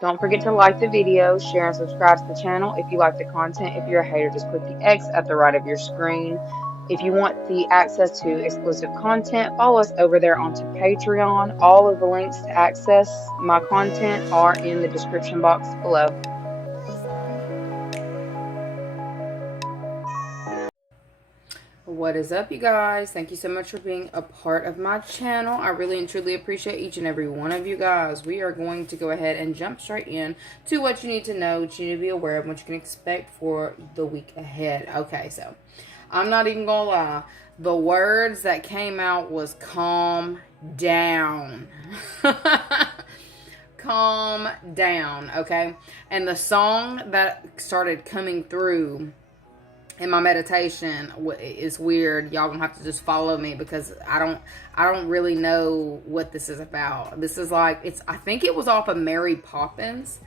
Don't forget to like the video, share and subscribe to the channel if you like the content. If you're a hater, just click the X at the right of your screen. If you want the access to exclusive content, follow us over there onto Patreon. All of the links to access my content are in the description box below. What is up, you guys? Thank you so much for being a part of my channel. I really and truly appreciate each and every one of you guys. We are going to go ahead and jump straight in to what you need to know, what you need to be aware of, what you can expect for the week ahead. Okay, so I'm not even gonna lie. The words that came out was calm down. Calm down, okay? And the song that started coming through in my meditation is weird. Y'all gonna have to just follow me because I don't really know what this is about. This is like, I think it was off of Mary Poppins.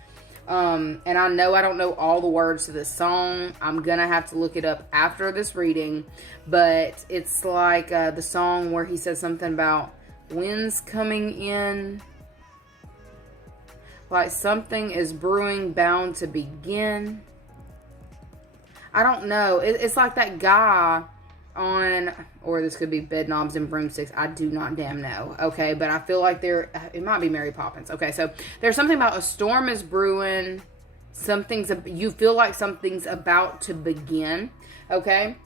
And I know I don't know all the words to this song. I'm gonna have to look it up after this reading. But it's like the song where he says something about wind's coming in, like something is brewing, bound to begin. I don't know. It's like that guy on, or this could be Bed Knobs and Broomsticks. I do not damn know. Okay, but I feel like it might be Mary Poppins. Okay, so there's something about a storm is brewing. You feel like something's about to begin. Okay.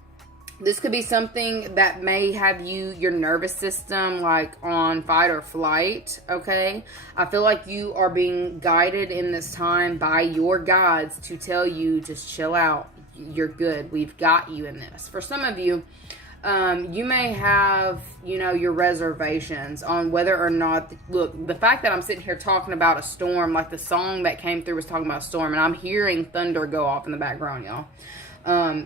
This could be something that may have your nervous system like on fight or flight, okay? I feel like you are being guided in this time by your guides to tell you, just chill out. You're good. We've got you in this. For some of you, you may have, your reservations on whether or not, look, the fact that I'm sitting here talking about a storm, like the song that came through was talking about a storm, and I'm hearing thunder go off in the background, y'all.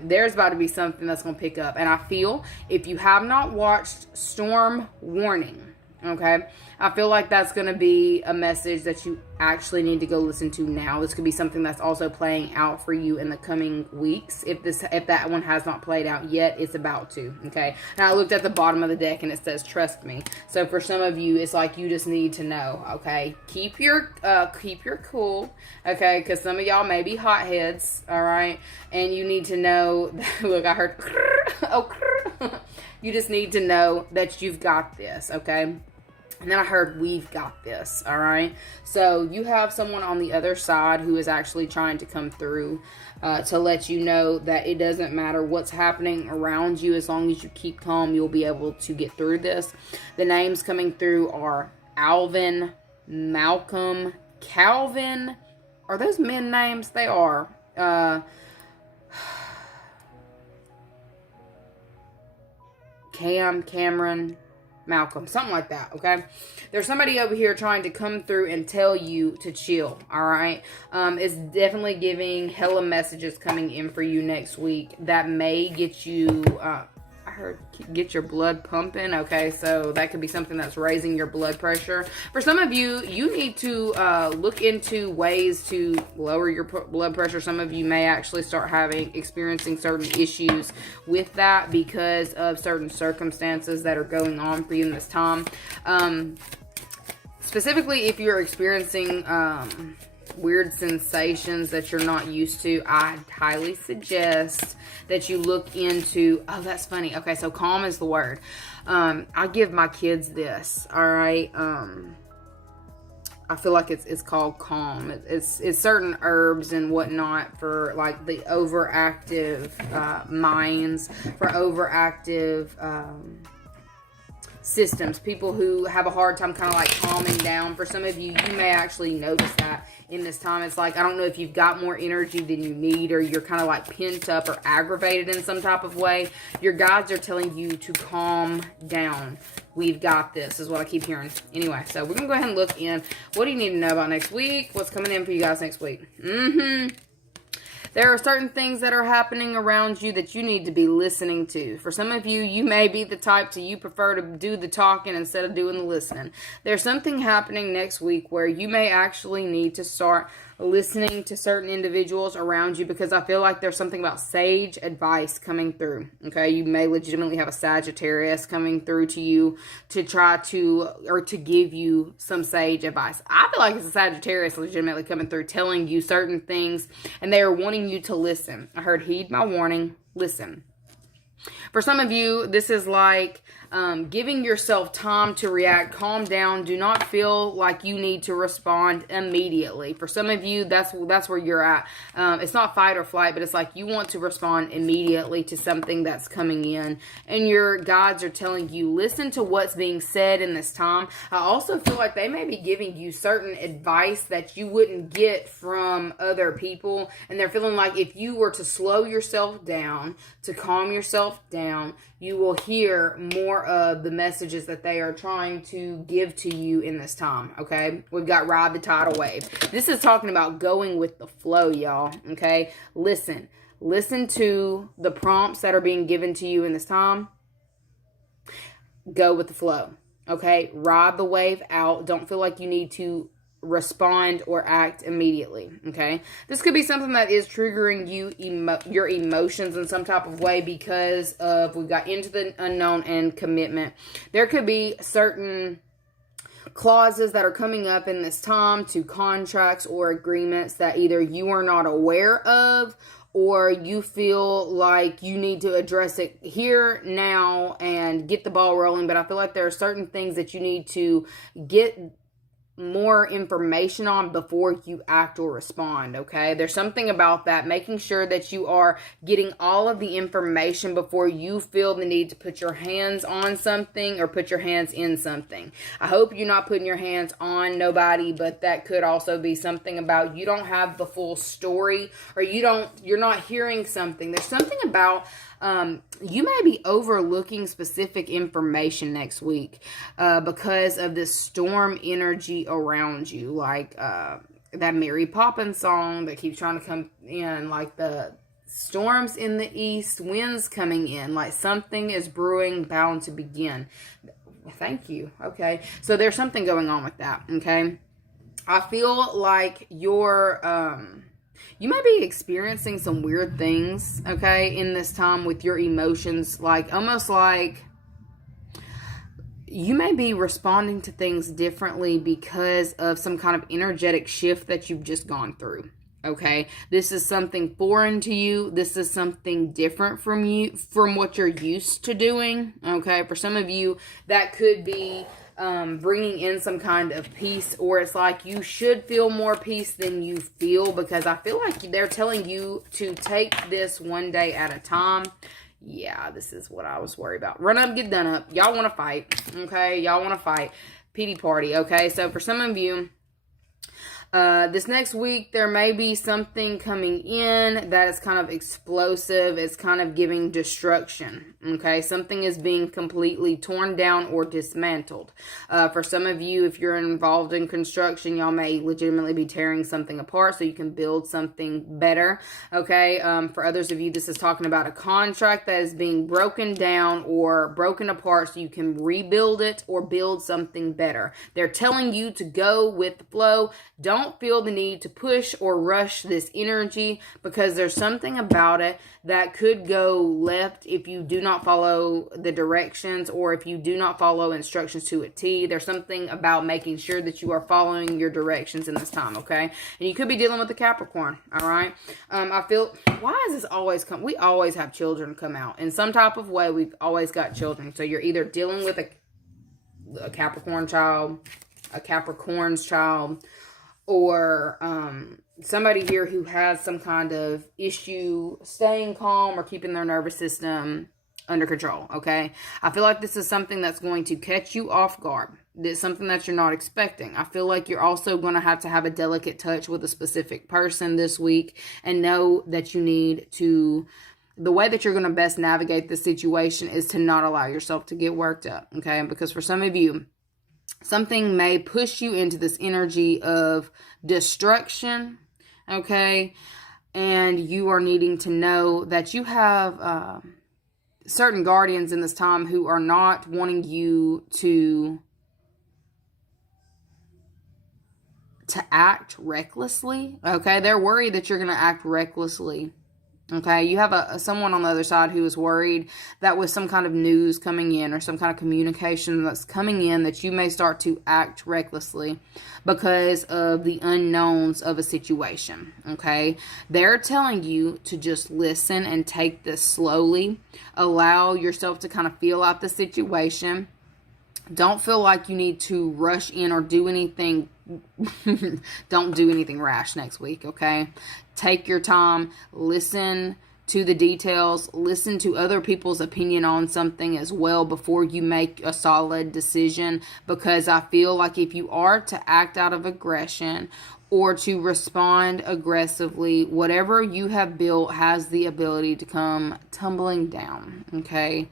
There's about to be something that's going to pick up. And I feel if you have not watched Storm Warning, okay, I feel like that's going to be a message that you actually need to go listen to now. This could be something that's also playing out for you in the coming weeks. If that one has not played out yet, it's about to, okay? And I looked at the bottom of the deck and it says, trust me. So for some of you, it's like you just need to know, okay? Keep your cool, okay? Because some of y'all may be hotheads, all right? And you need to know, look, I heard, oh, you just need to know that you've got this, okay? And then I heard, we've got this, all right? So you have someone on the other side who is actually trying to come through to let you know that it doesn't matter what's happening around you. As long as you keep calm, you'll be able to get through this. The names coming through are Alvin, Malcolm, Calvin. Are those men names? They are. Cameron, Malcolm, something like that, okay? There's somebody over here trying to come through and tell you to chill, all right? It's definitely giving hella messages coming in for you next week that may get you, I heard, get your blood pumping, okay? So that could be something that's raising your blood pressure. For some of you, you need to look into ways to lower your blood pressure. Some of you may actually start experiencing certain issues with that because of certain circumstances that are going on for you in this time. Specifically, if you're experiencing weird sensations that you're not used to, I highly suggest that you look into, oh, that's funny. Okay, so calm is the word. I give my kids this, all right? I feel like it's called calm. It's certain herbs and whatnot for like the overactive minds, for overactive systems, people who have a hard time kind of like calming down. For some of you, you may actually notice that in this time. It's like, I don't know if you've got more energy than you need, or you're kind of like pent up or aggravated in some type of way. Your guides are telling you to calm down. We've got this, is what I keep hearing. Anyway, so we're gonna go ahead and look in. What do you need to know about next week? What's coming in for you guys next week? There are certain things that are happening around you that you need to be listening to. For some of you, you may be the type you prefer to do the talking instead of doing the listening. There's something happening next week where you may actually need to start listening to certain individuals around you, because I feel like there's something about sage advice coming through. Okay, you may legitimately have a Sagittarius coming through to you to try to, or to give you some sage advice. I feel like it's a Sagittarius legitimately coming through telling you certain things, and they are wanting you to listen. I heard heed my warning, listen. For some of you, this is like giving yourself time to react. Calm down. Do not feel like you need to respond immediately. For some of you, that's where you're at. It's not fight or flight, but it's like you want to respond immediately to something that's coming in. And your guides are telling you, listen to what's being said in this time. I also feel like they may be giving you certain advice that you wouldn't get from other people. And they're feeling like if you were to slow yourself down, to calm yourself down, you will hear more of the messages that they are trying to give to you in this time, okay? We've got ride the tidal wave. This is talking about going with the flow, y'all, okay? Listen to the prompts that are being given to you in this time. Go with the flow, okay? Ride the wave out. Don't feel like you need to respond or act immediately, okay? This could be something that is triggering your emotions in some type of way because of, we've got into the unknown and commitment. There could be certain clauses that are coming up in this time to contracts or agreements that either you are not aware of, or you feel like you need to address it here, now, and get the ball rolling. But I feel like there are certain things that you need to get more information on before you act or respond, okay? There's something about that, making sure that you are getting all of the information before you feel the need to put your hands on something or put your hands in something. I hope you're not putting your hands on nobody, but that could also be something about you don't have the full story, or you're not hearing something. There's something about you may be overlooking specific information next week because of this storm energy around you, like that Mary Poppins song that keeps trying to come in, like the storms in the east, winds coming in, like something is brewing, bound to begin. Thank you. Okay, so there's something going on with that, okay? I feel like you might be experiencing some weird things, okay, in this time with your emotions, like almost like you may be responding to things differently because of some kind of energetic shift that you've just gone through, okay? This is something foreign to you. This is something different from you, from what you're used to doing, okay? For some of you, that could be bringing in some kind of peace, or it's like you should feel more peace than you feel, because I feel like they're telling you to take this one day at a time. Yeah, this is what I was worried about. Run up, get done up. Y'all want to fight, okay? Y'all want to fight. Pity party, okay? So for some of you, this next week, there may be something coming in that is kind of explosive. It's kind of giving destruction, okay? Something is being completely torn down or dismantled. For some of you, if you're involved in construction, y'all may legitimately be tearing something apart so you can build something better, okay? For others of you, this is talking about a contract that is being broken down or broken apart so you can rebuild it or build something better. They're telling you to go with the flow. Don't feel the need to push or rush this energy, because there's something about it that could go left if you do not follow the directions, or if you do not follow instructions to a T. There's something about making sure that you are following your directions in this time, okay? And you could be dealing with the Capricorn, all right? I feel, why is this always come? We always have children come out. In some type of way, we've always got children. So you're either dealing with a Capricorn child, a Capricorn's child, or somebody here who has some kind of issue staying calm or keeping their nervous system under control, okay? I feel like this is something that's going to catch you off guard. It's something that you're not expecting. I feel like you're also going to have a delicate touch with a specific person this week, and know that you need to, the way that you're going to best navigate this situation is to not allow yourself to get worked up, okay? Because for some of you, something may push you into this energy of destruction, okay? And you are needing to know that you have certain guardians in this time who are not wanting you to act recklessly. Okay, they're worried that you're going to act recklessly. Okay, you have someone on the other side who is worried that with some kind of news coming in or some kind of communication that's coming in, that you may start to act recklessly because of the unknowns of a situation. Okay, they're telling you to just listen and take this slowly. Allow yourself to kind of feel out the situation. Don't feel like you need to rush in or do anything. Don't do anything rash next week, okay? Take your time. Listen to the details. Listen to other people's opinion on something as well before you make a solid decision. Because I feel like if you are to act out of aggression or to respond aggressively, whatever you have built has the ability to come tumbling down, okay?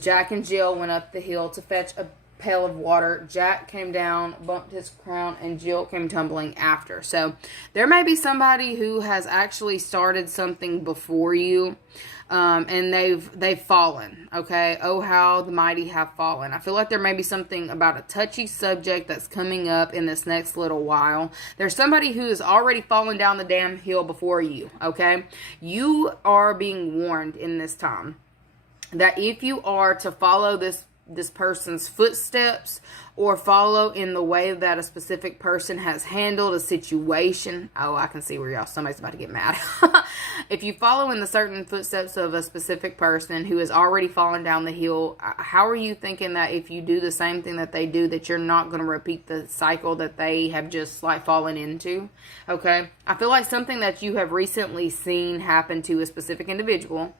Jack and Jill went up the hill to fetch a pail of water. Jack came down, bumped his crown, and Jill came tumbling after. So there may be somebody who has actually started something before you, and they've fallen. Okay, oh how the mighty have fallen. I feel like there may be something about a touchy subject that's coming up in this next little while. There's somebody who has already fallen down the damn hill before you. Okay, you are being warned in this time that if you are to follow this person's footsteps or follow in the way that a specific person has handled a situation. Oh, I can see where somebody's about to get mad. If you follow in the certain footsteps of a specific person who has already fallen down the hill, how are you thinking that if you do the same thing that they do, that you're not going to repeat the cycle that they have just like fallen into? Okay. I feel like something that you have recently seen happen to a specific individual,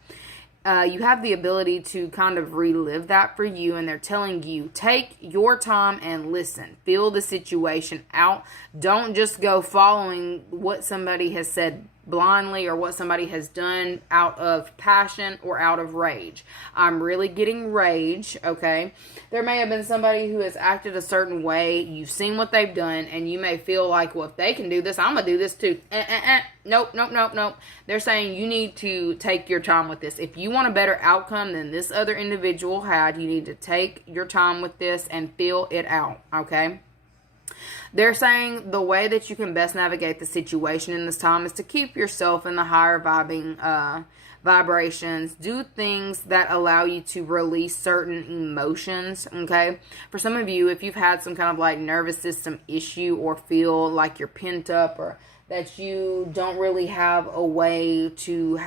you have the ability to kind of relive that for you, and they're telling you, take your time and listen. Feel the situation out. Don't just go following what somebody has said blindly or what somebody has done out of passion or out of rage. I'm really getting rage, okay? There may have been somebody who has acted a certain way. You've seen what they've done, and you may feel like, well, if they can do this, I'm going to do this too. Nope. They're saying you need to take your time with this. If you want a better outcome than this other individual had, you need to take your time with this and feel it out, okay? They're saying the way that you can best navigate the situation in this time is to keep yourself in the higher vibrations. Do things that allow you to release certain emotions, okay? For some of you, if you've had some kind of like nervous system issue or feel like you're pent up or that you don't really have a way to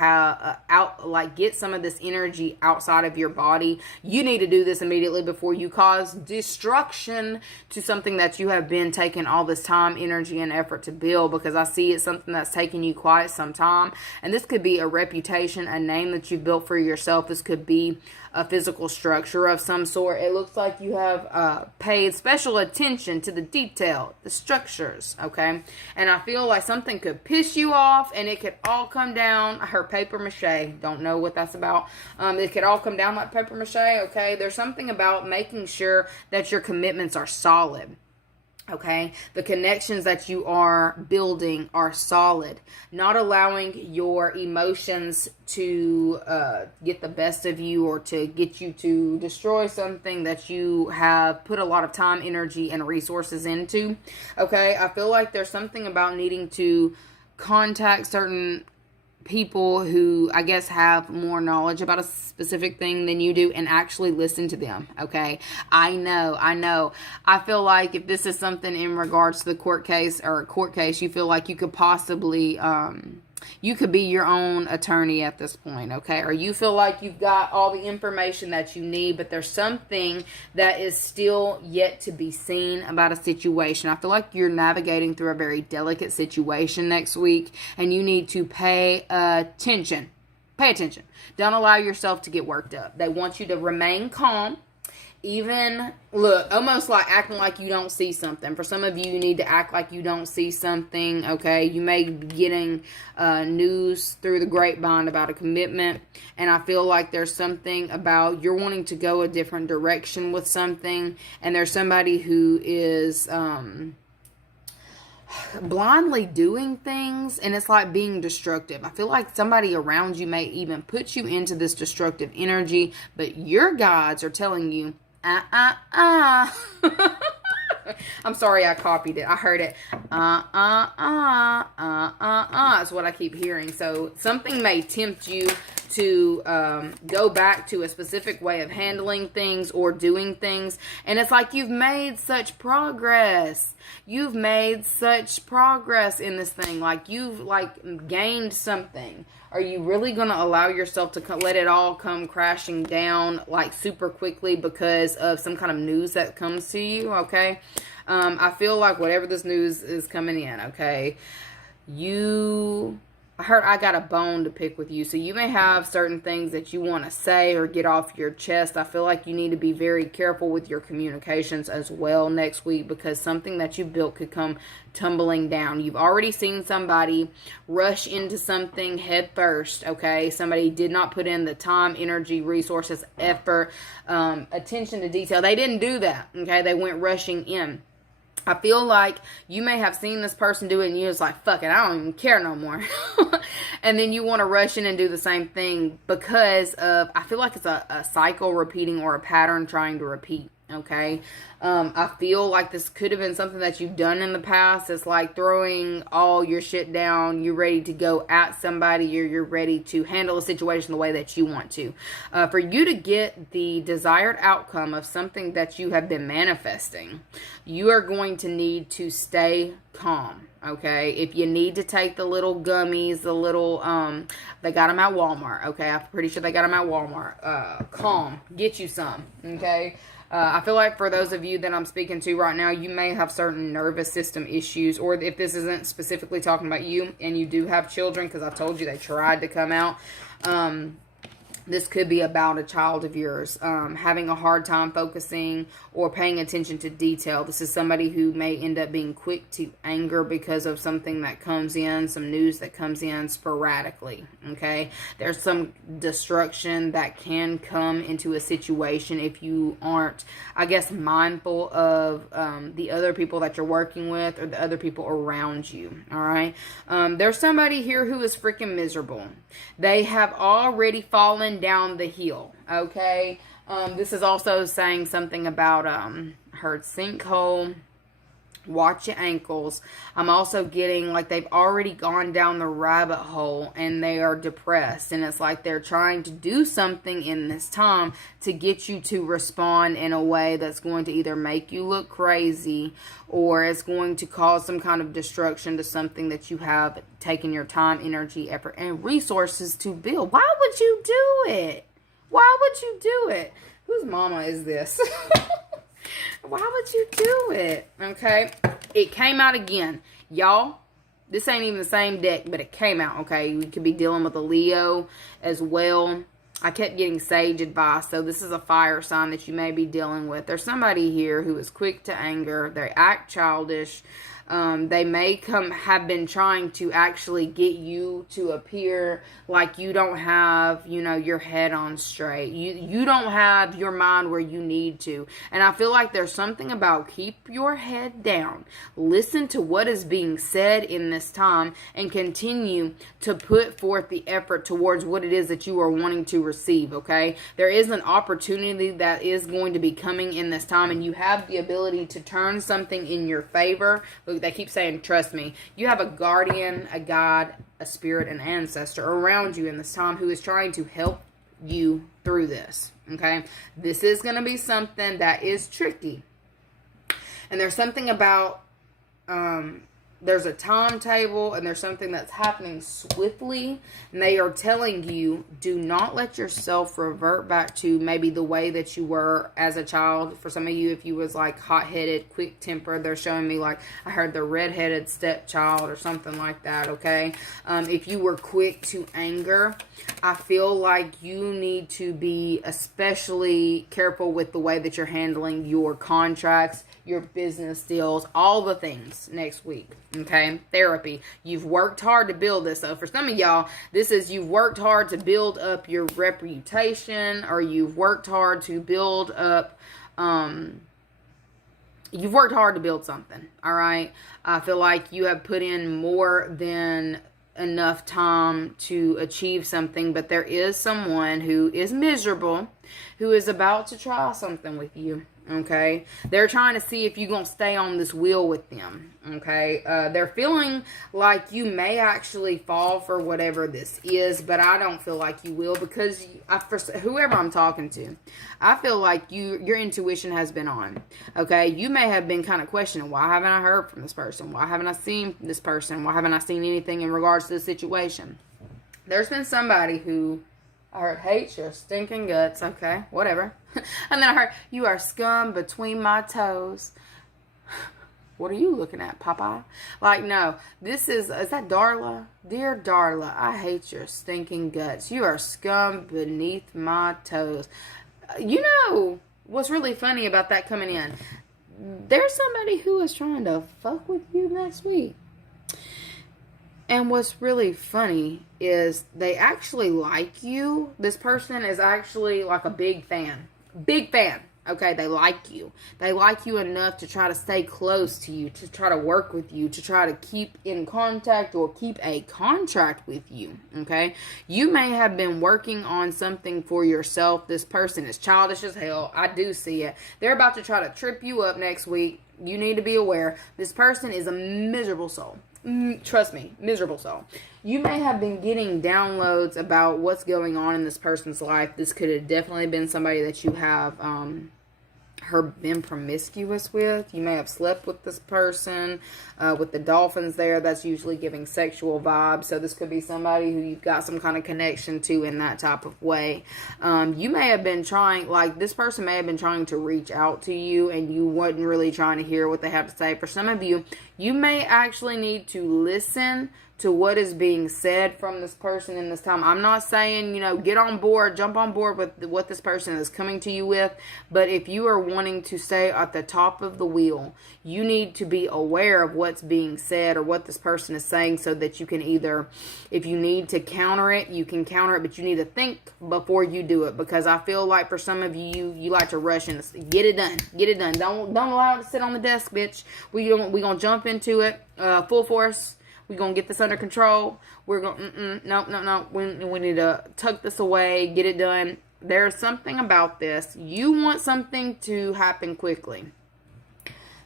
get some of this energy outside of your body, you need to do this immediately before you cause destruction to something that you have been taking all this time, energy, and effort to build, because I see it's something that's taken you quite some time. And this could be a reputation, a name that you've built for yourself. This could be a physical structure of some sort. It looks like you have paid special attention to the detail, the structures, okay? And I feel like something could piss you off and it could all come down. Her paper mache, don't know what that's about. It could all come down like paper mache, okay? There's something about making sure that your commitments are solid. Okay, the connections that you are building are solid. Not allowing your emotions to get the best of you or to get you to destroy something that you have put a lot of time, energy, and resources into. Okay, I feel like there's something about needing to contact certain people who I guess have more knowledge about a specific thing than you do and actually listen to them, okay? I know. I feel like if this is something in regards to the court case or a court case, you feel like you could possibly, you could be your own attorney at this point, okay? Or you feel like you've got all the information that you need, but there's something that is still yet to be seen about a situation. I feel like you're navigating through a very delicate situation next week, and you need to pay attention. Pay attention. Don't allow yourself to get worked up. They want you to remain calm. Even, look, almost like acting like you don't see something. For some of you, you need to act like you don't see something, okay? You may be getting news through the grapevine about a commitment, and I feel like there's something about you're wanting to go a different direction with something, and there's somebody who is, blindly doing things, and it's like being destructive. I feel like somebody around you may even put you into this destructive energy, but your guides are telling you, I'm sorry I copied it. I heard it. That's what I keep hearing. So something may tempt you to go back to a specific way of handling things or doing things. And it's like you've made such progress. You've made such progress in this thing. Like you've gained something. Are you really going to allow yourself to let it all come crashing down like super quickly because of some kind of news that comes to you? Okay. I feel like whatever this news is coming in, okay, I heard I got a bone to pick with you. So you may have certain things that you want to say or get off your chest. I feel like you need to be very careful with your communications as well next week, because something that you built could come tumbling down. You've already seen somebody rush into something head first, okay? Somebody did not put in the time, energy, resources, effort, attention to detail. They didn't do that, okay? They went rushing in. I feel like you may have seen this person do it and you're just like, fuck it, I don't even care no more. And then you want to rush in and do the same thing because of, I feel like it's a cycle repeating or a pattern trying to repeat. Okay. I feel like this could have been something that you've done in the past. It's like throwing all your shit down. You're ready to go at somebody. You're ready to handle a situation the way that you want to. For you to get the desired outcome of something that you have been manifesting, you are going to need to stay calm. Okay, if you need to take the little gummies, the little, they got them at Walmart. Okay, I'm pretty sure they got them at Walmart. Calm, get you some. Okay. I feel like for those of you that I'm speaking to right now, you may have certain nervous system issues, or if this isn't specifically talking about you and you do have children, because I told you they tried to come out, this could be about a child of yours having a hard time focusing or paying attention to detail. This is somebody who may end up being quick to anger because of something that comes in, some news that comes in sporadically, okay? There's some destruction that can come into a situation if you aren't, I guess, mindful of the other people that you're working with or the other people around you, all right? There's somebody here who is freaking miserable. They have already fallen down the hill, okay? This is also saying something about her sinkhole. Watch your ankles. I'm also getting like they've already gone down the rabbit hole and they are depressed, and it's like they're trying to do something in this time to get you to respond in a way that's going to either make you look crazy or it's going to cause some kind of destruction to something that you have taken your time, energy, effort, and resources to build. Why would you do it? Why would you do it? Whose mama is this? Why would you do it? Okay. It came out again. Y'all, this ain't even the same deck, but it came out. Okay. We could be dealing with a Leo as well. I kept getting sage advice. So this is a fire sign that you may be dealing with. There's somebody here who is quick to anger. They act childish. They may have been trying to actually get you to appear like you don't have, your head on straight. You don't have your mind where you need to. And I feel like there's something about keep your head down. Listen to what is being said in this time and continue to put forth the effort towards what it is that you are wanting to receive, okay? There is an opportunity that is going to be coming in this time, and you have the ability to turn something in your favor. They keep saying, trust me. You have a guardian, a guide, a spirit, an ancestor around you in this time who is trying to help you through this, okay? This is going to be something that is tricky. And there's something about, there's a timetable and there's something that's happening swiftly. And they are telling you, do not let yourself revert back to maybe the way that you were as a child. For some of you, if you was like hot-headed, quick-tempered, they're showing me like, I heard the red-headed stepchild or something like that, okay? If you were quick to anger, I feel like you need to be especially careful with the way that you're handling your contracts, your business deals, all the things next week. Okay, therapy. You've worked hard to build this. So for some of y'all, this is you've worked hard to build up your reputation, or you've worked hard to build up you've worked hard to build something, all right? I feel like you have put in more than enough time to achieve something, but there is someone who is miserable, who is about to try something with you, okay? They're trying to see if you're going to stay on this wheel with them, okay? They're feeling like you may actually fall for whatever this is, but I don't feel like you will, because for whoever I'm talking to, I feel like your intuition has been on, okay? You may have been kind of questioning, why haven't I heard from this person? Why haven't I seen this person? Why haven't I seen anything in regards to the situation? There's been somebody who I heard hates your stinking guts, okay, whatever. And then I heard, you are scum between my toes. What are you looking at, Popeye? Like, no, this is that Darla? Dear Darla, I hate your stinking guts. You are scum beneath my toes. You know what's really funny about that coming in? There's somebody who is trying to fuck with you next week. And what's really funny is they actually like you. This person is actually like a big fan. Big fan. Okay, they like you. They like you enough to try to stay close to you, to try to work with you, to try to keep in contact or keep a contract with you. Okay, you may have been working on something for yourself. This person is childish as hell. I do see it. They're about to try to trip you up next week. You need to be aware. This person is a miserable soul. Trust me, miserable soul. You may have been getting downloads about what's going on in this person's life. This could have definitely been somebody that you have been promiscuous with. You may have slept with this person. With the dolphins there, that's usually giving sexual vibes. So this could be somebody who you've got some kind of connection to in that type of way. You may have been trying, like this person may have been trying to reach out to you and you wasn't really trying to hear what they have to say. For some of you, you may actually need to listen to what is being said from this person in this time. I'm not saying, get on board, jump on board with what this person is coming to you with. But if you are wanting to stay at the top of the wheel, you need to be aware of what's being said or what this person is saying so that you can either, if you need to counter it, you can counter it, but you need to think before you do it. Because I feel like for some of you, you like to rush and get it done. Get it done. Don't allow it to sit on the desk, bitch. We gonna jump into it full force. We're going to get this under control. We're going, no. We need to tuck this away, get it done. There's something about this. You want something to happen quickly.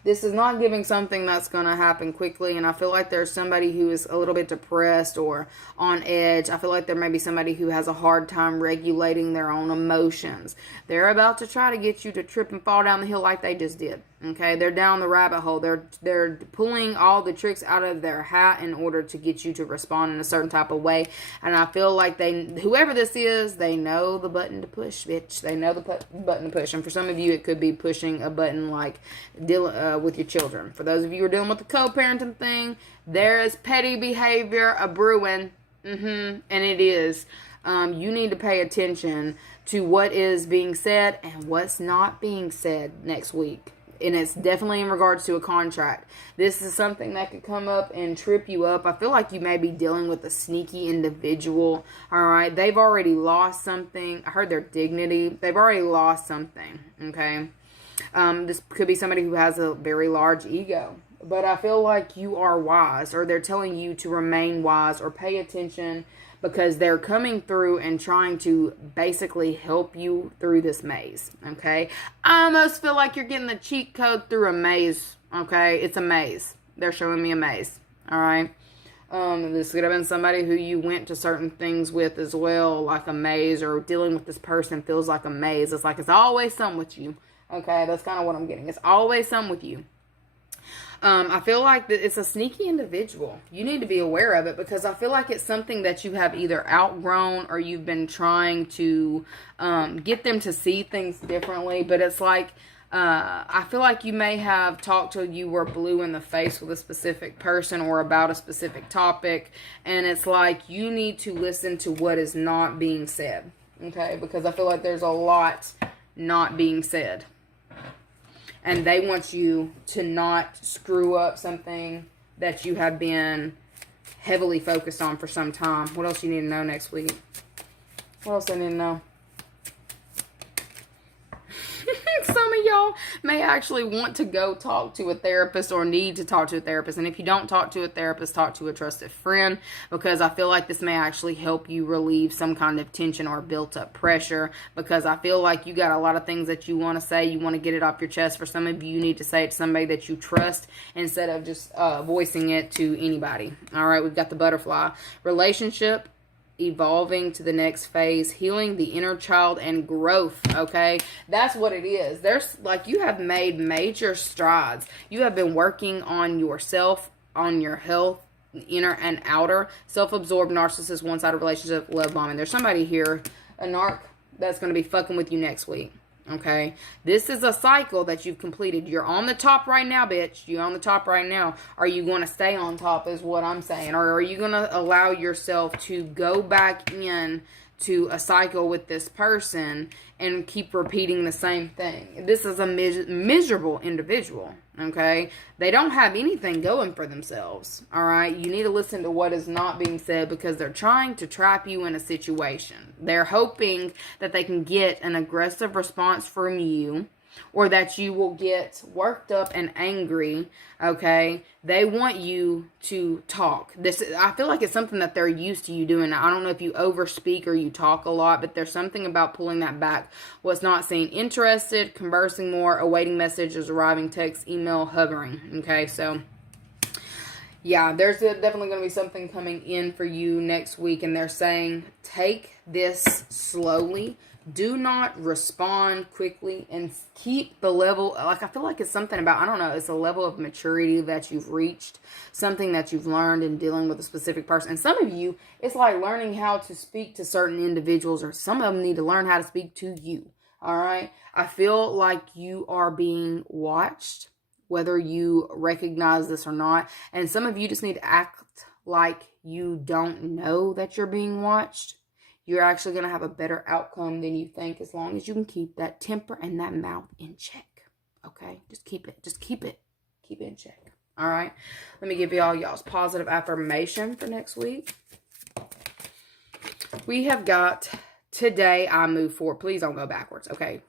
This is not giving something that's going to happen quickly, and I feel like there's somebody who is a little bit depressed or on edge. I feel like there may be somebody who has a hard time regulating their own emotions. They're about to try to get you to trip and fall down the hill like they just did. Okay, they're down the rabbit hole. They're pulling all the tricks out of their hat in order to get you to respond in a certain type of way. And I feel like whoever this is, they know the button to push, bitch. They know the button to push. And for some of you, it could be pushing a button like dealing with your children. For those of you who are dealing with the co-parenting thing, there is petty behavior a brewing. And it is. You need to pay attention to what is being said and what's not being said next week. And it's definitely in regards to a contract. This is something that could come up and trip you up. I feel like you may be dealing with a sneaky individual. All right. They've already lost something. I heard their dignity. They've already lost something. Okay. This could be somebody who has a very large ego. But I feel like you are wise, or they're telling you to remain wise or pay attention, because they're coming through and trying to basically help you through this maze, okay? I almost feel like you're getting the cheat code through a maze, okay? It's a maze. They're showing me a maze, all right? This could have been somebody who you went to certain things with as well, like a maze, or dealing with this person feels like a maze. It's like it's always something with you, okay? That's kind of what I'm getting. It's always something with you. I feel like that it's a sneaky individual. You need to be aware of it, because I feel like it's something that you have either outgrown or you've been trying to get them to see things differently. But it's like, I feel like you may have talked till you were blue in the face with a specific person or about a specific topic. And it's like you need to listen to what is not being said. Okay? Because I feel like there's a lot not being said. And they want you to not screw up something that you have been heavily focused on for some time. What else you need to know next week? What else I need to know? Some of y'all y'all may actually want to go talk to a therapist or need to talk to a therapist. And if you don't talk to a therapist, talk to a trusted friend, because I feel like this may actually help you relieve some kind of tension or built up pressure, because I feel like you got a lot of things that you want to say. You want to get it off your chest. For some of you, you need to say it to somebody that you trust instead of just voicing it to anybody. All right, we've got the butterfly. Relationship, evolving to the next phase, healing the inner child, and growth. Okay, that's what it is. There's like, you have made major strides. You have been working on yourself, on your health, inner and outer. Self-absorbed narcissist, one-sided relationship, love bombing. There's somebody here, a narc, that's going to be fucking with you next week. Okay, this is a cycle that you've completed. You're on the top right now, bitch. You're on the top right now. Are you going to stay on top is what I'm saying, or are you going to allow yourself to go back in to a cycle with this person and keep repeating the same thing? This is a miserable individual. Okay, they don't have anything going for themselves. All right, you need to listen to what is not being said, because they're trying to trap you in a situation. They're hoping that they can get an aggressive response from you, or that you will get worked up and angry. Okay, they want you to talk. I feel like it's something that they're used to you doing. I don't know if you overspeak or you talk a lot, but there's something about pulling that back. What's not seen, interested, conversing more, awaiting messages, arriving, text, email, hovering. Okay, so yeah, there's definitely going to be something coming in for you next week, and they're saying take this slowly. Do not respond quickly, and keep the level. Like, I feel like it's something about, I don't know, it's a level of maturity that you've reached, something that you've learned in dealing with a specific person. And some of you, it's like learning how to speak to certain individuals, or some of them need to learn how to speak to you. All right. I feel like you are being watched, whether you recognize this or not. And some of you just need to act like you don't know that you're being watched. You're actually going to have a better outcome than you think, as long as you can keep that temper and that mouth in check. Okay? Just keep it. Just keep it. Keep it in check. All right? Let me give y'all's positive affirmation for next week. We have got, today I move forward. Please don't go backwards, okay?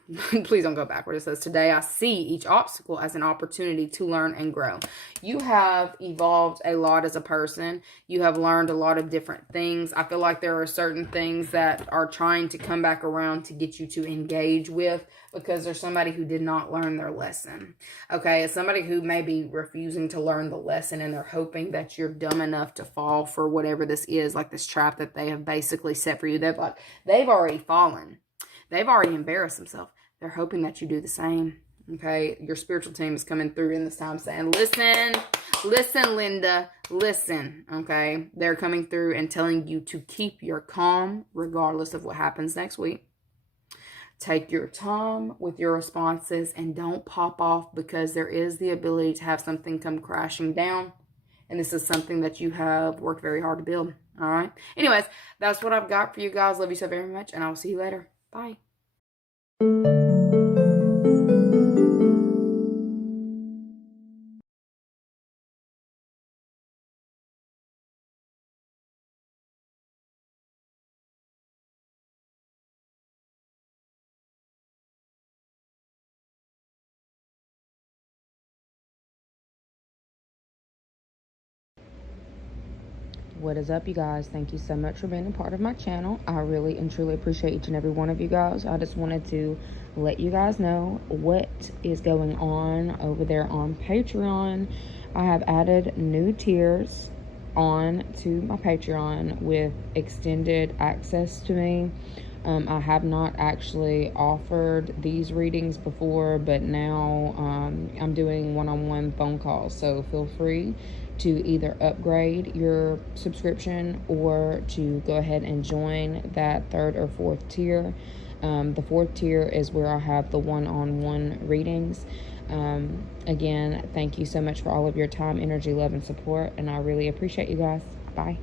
Please don't go backwards. It says, today I see each obstacle as an opportunity to learn and grow. You have evolved a lot as a person. You have learned a lot of different things. I feel like there are certain things that are trying to come back around to get you to engage with, because there's somebody who did not learn their lesson. Okay, it's somebody who may be refusing to learn the lesson, and they're hoping that you're dumb enough to fall for whatever this is, like this trap that they have basically set for you. They've already fallen. They've already embarrassed themselves. They're hoping that you do the same. Okay, your spiritual team is coming through in this time saying, listen, Linda, listen. Okay, they're coming through and telling you to keep your calm regardless of what happens next week. Take your time with your responses and don't pop off, because there is the ability to have something come crashing down. And this is something that you have worked very hard to build. All right. Anyways, that's what I've got for you guys. Love you so very much, and I will see you later. Bye. What is up, you guys? Thank you so much for being a part of my channel. I really and truly appreciate each and every one of you guys. I just wanted to let you guys know what is going on over there on Patreon. I have added new tiers on to my Patreon with extended access to me. I have not actually offered these readings before, but now I'm doing one-on-one phone calls. So feel free to either upgrade your subscription or to go ahead and join that third or fourth tier. The fourth tier is where I have the one-on-one readings. Again, thank you so much for all of your time, energy, love, and support, and I really appreciate you guys. Bye.